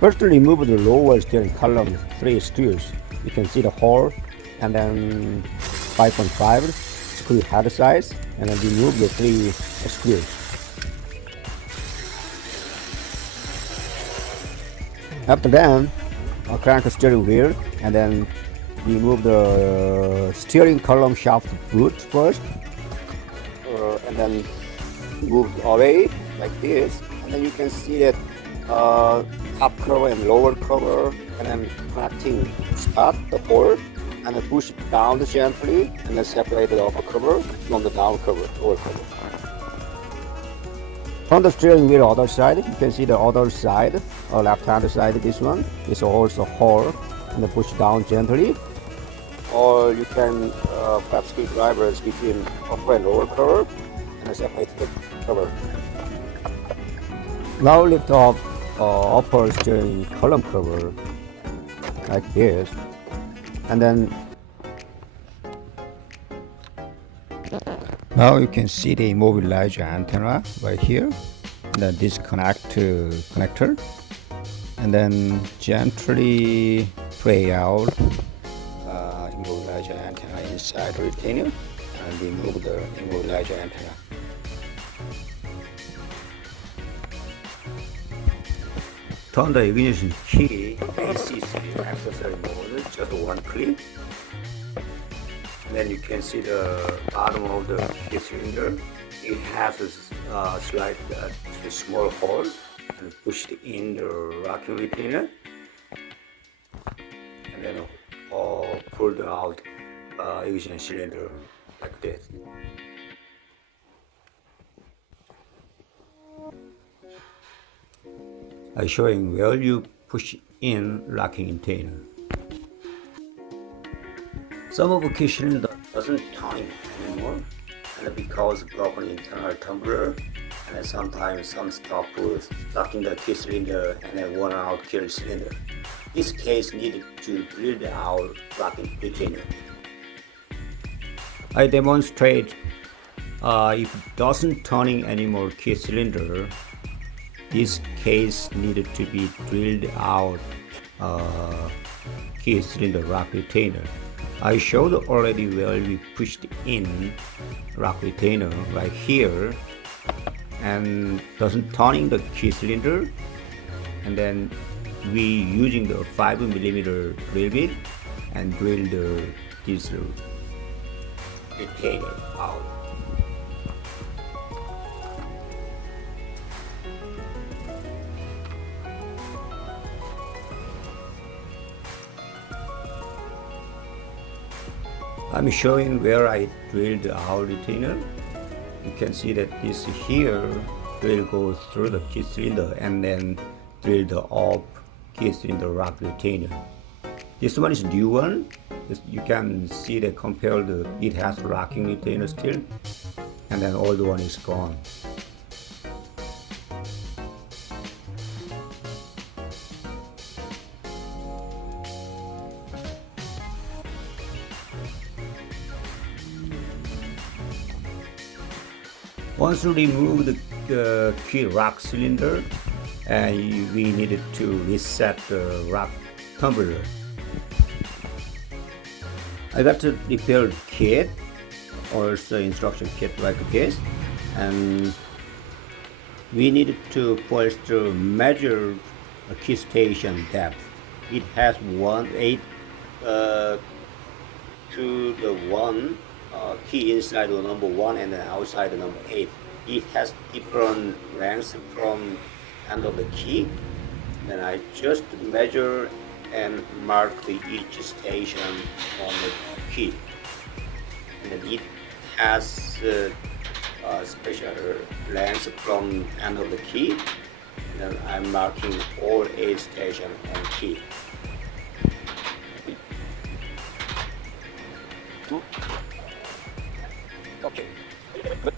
First, remove the lower steering column 3 screws. You can see the hole, and then 5.5 screw head size, and then remove the 3 screws. After that, crank the steering wheel, and then remove the steering column shaft boot first, and then move away like this, and then you can see that top cover and lower cover, and then connecting start the hole, and then push it down gently, and then separate the upper cover from the down cover, lower cover. On the steering wheel other side, you can see the other side, left hand side, this one is also hole, and then push down gently. Or you can flap screwdrivers between upper and lower cover, and separate the cover. Now lift up upper steering column cover like this, and then now you can see the immobilizer antenna right here, and then disconnect connector, and then gently pray out immobilizer antenna inside the retainer, and remove the immobilizer antenna. Turn the ignition key, AC accessory mode, just one click. And then you can see the bottom of the Keycylinder. It has a slight small hole, and push it in the rocking retainer, and then pull out ignition cylinder like this. I'm showing where you push in locking retainer. Some of the Keycylinder doesn't turn anymore, and because broken internal tumbler, and sometimes some stop stuck in the Keycylinder and then worn out Keycylinder. This case needed to drill out locking retainer. I demonstrate if it doesn't turning anymore Keycylinder, this case needed to be drilled out Keycylinder rock retainer. I showed already where we pushed in rock retainer right here, and doesn't turning the Keycylinder, and then we using the 5mm drill bit and drill this retainer out. I'm showing where I drilled our retainer. You can see that this here drill goes through the Keycylinder and then drill the up Keycylinder rock retainer. This one is new one. You can see that compared it has rocking retainer still, and then old one is gone. Once you remove the key rock cylinder, we needed to reset the rock tumbler. I got the repair kit, also instruction kit like this, and we needed to first measure a key station depth. It has 1/8 to the 1 key inside the number 1 and then outside the number 8. It has different lengths from end of the key. Then I just measure and mark each station on the key. And then it has special lengths from end of the key. And then I'm marking all 8 stations on key. Okay. Good.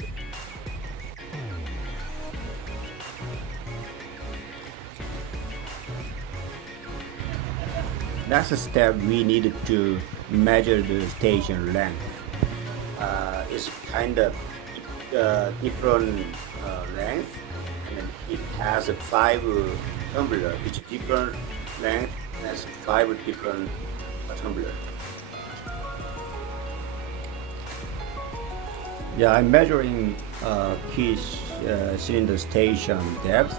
That's a step we needed to measure the station length. It's kind of different length, and then it has 5 tumbler. Each different length has 5 different tumbler. Yeah, I'm measuring key cylinder station depth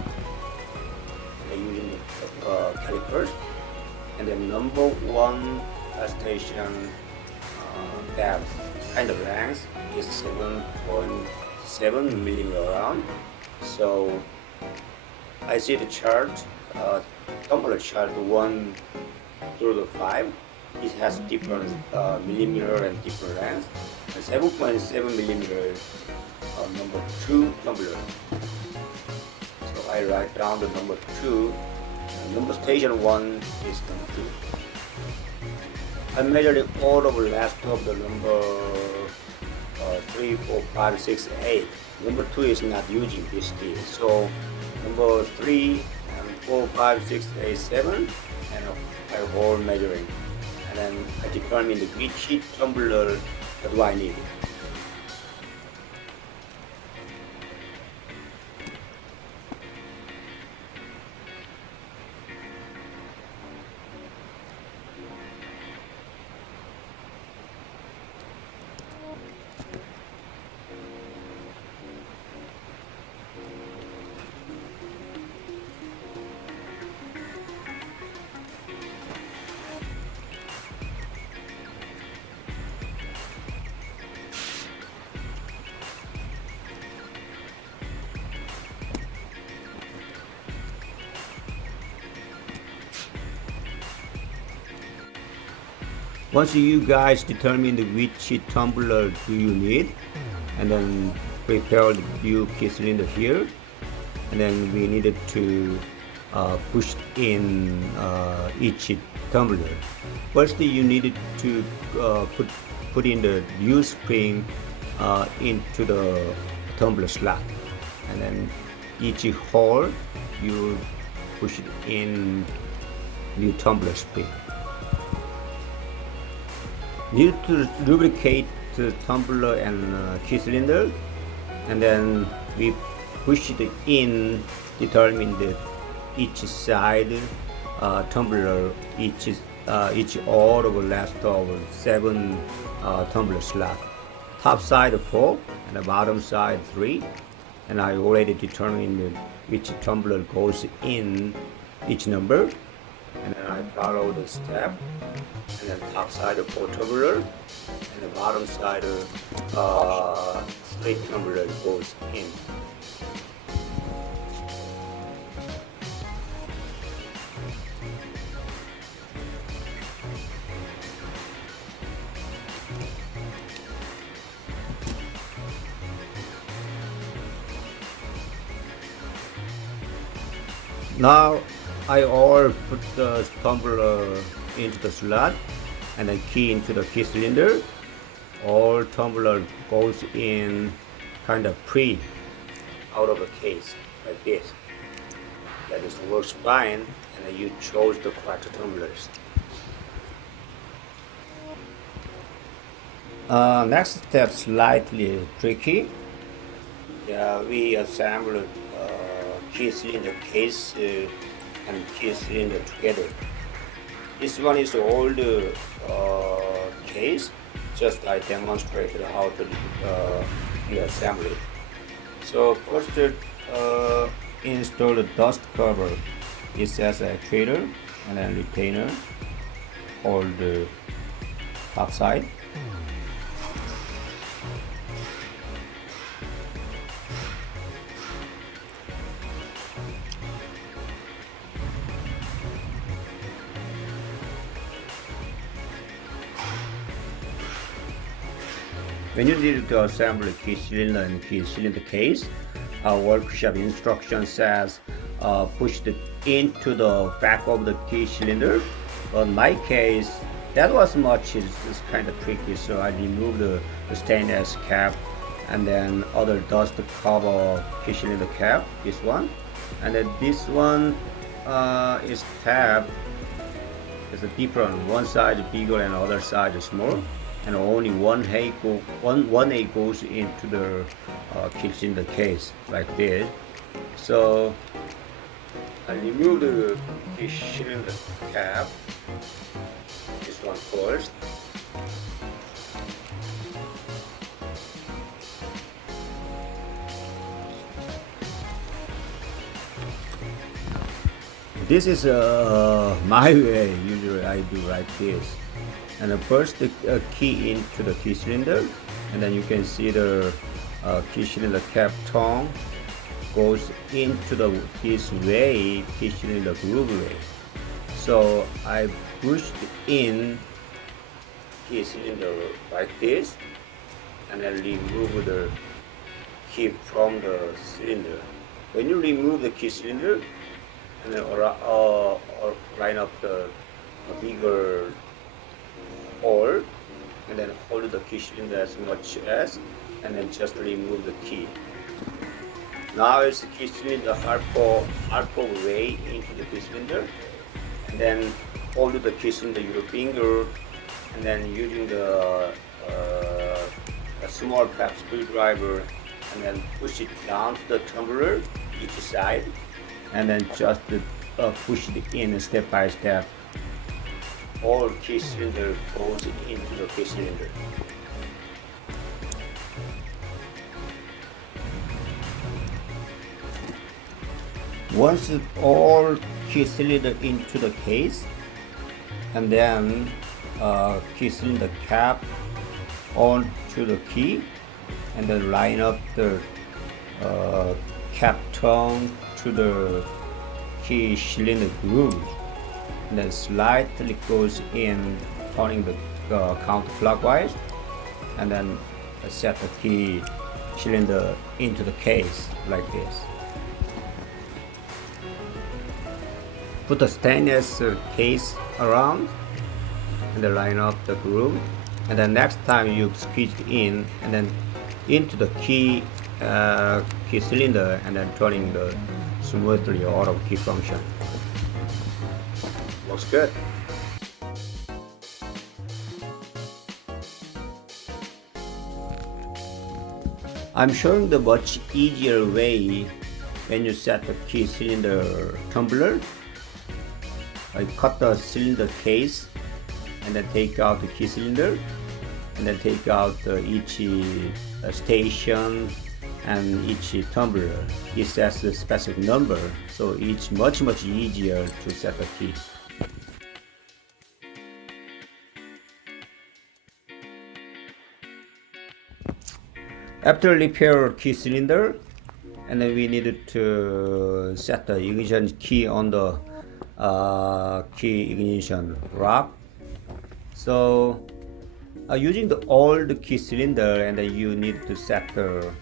using calipers, and then number 1 station depth kind of length is 7.7 millimeter around. So I see the chart, tumbler chart 1 through the 5. It has different millimeter and different length. 7.7 millimeter number 2 tumbler. So I write down the number 2. Number station 1 is number 2. I'm measuring all of the rest of the number 3, 4, 5, 6, 8. Number 2 is not using this key. So number 3 and 4, 5, 6, 8, 7, and I hold measuring. And then I determine which tumbler do I need. Once you guys determine which tumbler do you need, and then prepare the new key cylinder here, and then we needed to push in each tumbler. First, you needed to put in the new spring into the tumbler slot, and then each hole you push it in new tumbler spring. Need to lubricate the tumbler and key cylinder, and then we push it in, determine the each side tumbler, each all of the last of 7 tumbler slot. Top side 4 and the bottom side 3, and I already determined which tumbler goes in each number, and then I follow the step. And then top side 4 tumbler, and the bottom side 3 tumbler goes in. Now I all put the tumbler into the slot and then key into the key cylinder. All tumbler goes in kind of pre out of the case like this. That is works fine, and then you chose the correct tumblers. Next step slightly tricky. We assemble key cylinder case and key cylinder together. This one is the old case, just I demonstrated how to assemble it. So first install the dust cover. It says actuator and then retainer, hold the top side. When you need to assemble a key cylinder and key cylinder case, our workshop instruction says push it into the back of the key cylinder. But in my case, that was much is kind of tricky, so I removed the stainless cap and then other dust cover key cylinder cap, this one, and then this one is tab. It's a different. One side is bigger and other side is small. And only one A goes into the key cylinder case like this. So I remove the key cylinder cap. This one first. This is my way. Usually I do like this. And first the key into the key cylinder, and then you can see the key cylinder cap tongue goes into this way, key cylinder groove way. So I pushed in key cylinder like this, and then remove the key from the cylinder. When you remove the key cylinder, and then or line up the bigger hole, and then hold the key cylinder as much as, and then just remove the key. Now it's the key cylinder half of way into the key cylinder, and then hold the key cylinder with your finger, and then using the a small cap screwdriver, and then push it down to the tumbler each side, and then just push it in step by step. All key cylinder goes into the key cylinder. Once all key cylinder into the case, and then key cylinder cap onto the key, and then line up the cap tongue to the key cylinder groove, and then slightly goes in, turning the counterclockwise, and then set the key cylinder into the case like this. Put the stainless case around, and then line up the groove, and then next time you squeeze it in, and then into the key cylinder, and then turning the smoothly out of key function. Looks good. I'm showing the much easier way when you set the key cylinder tumbler. I cut the cylinder case, and then take out the key cylinder, and then take out each station and each tumbler. It sets the specific number, so it's much easier to set the key. After repair key cylinder, and then we needed to set the ignition key on the key ignition rock. So using the old key cylinder, and then you need to set the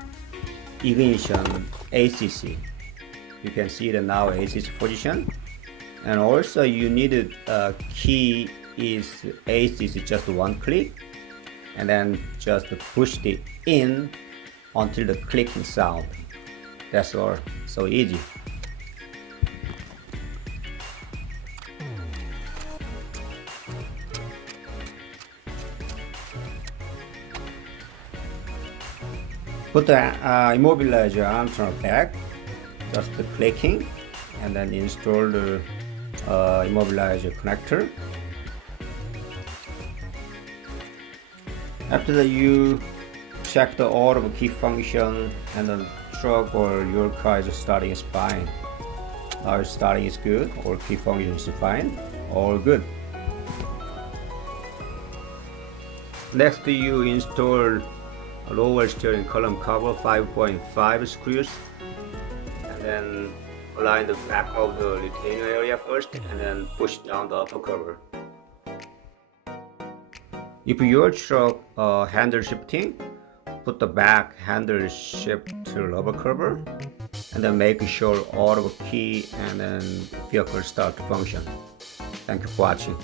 ignition ACC. You can see the now ACC position, and also you needed key is ACC just one click, and then just push it in until the clicking sound. That's all. So easy. Put the immobilizer onto the back, just the clicking, and then install the immobilizer connector. After that, you check the auto key function, and the truck or your car is starting is fine. Now starting is good, or key function is fine, all good. Next, you install lower steering column cover 5.5 screws, and then align the back of the retainer area first, and then push down the upper cover. If your truck handle shifting, put the back handle shift to rubber cover, and then make sure auto key and then vehicle start to function. Thank you for watching.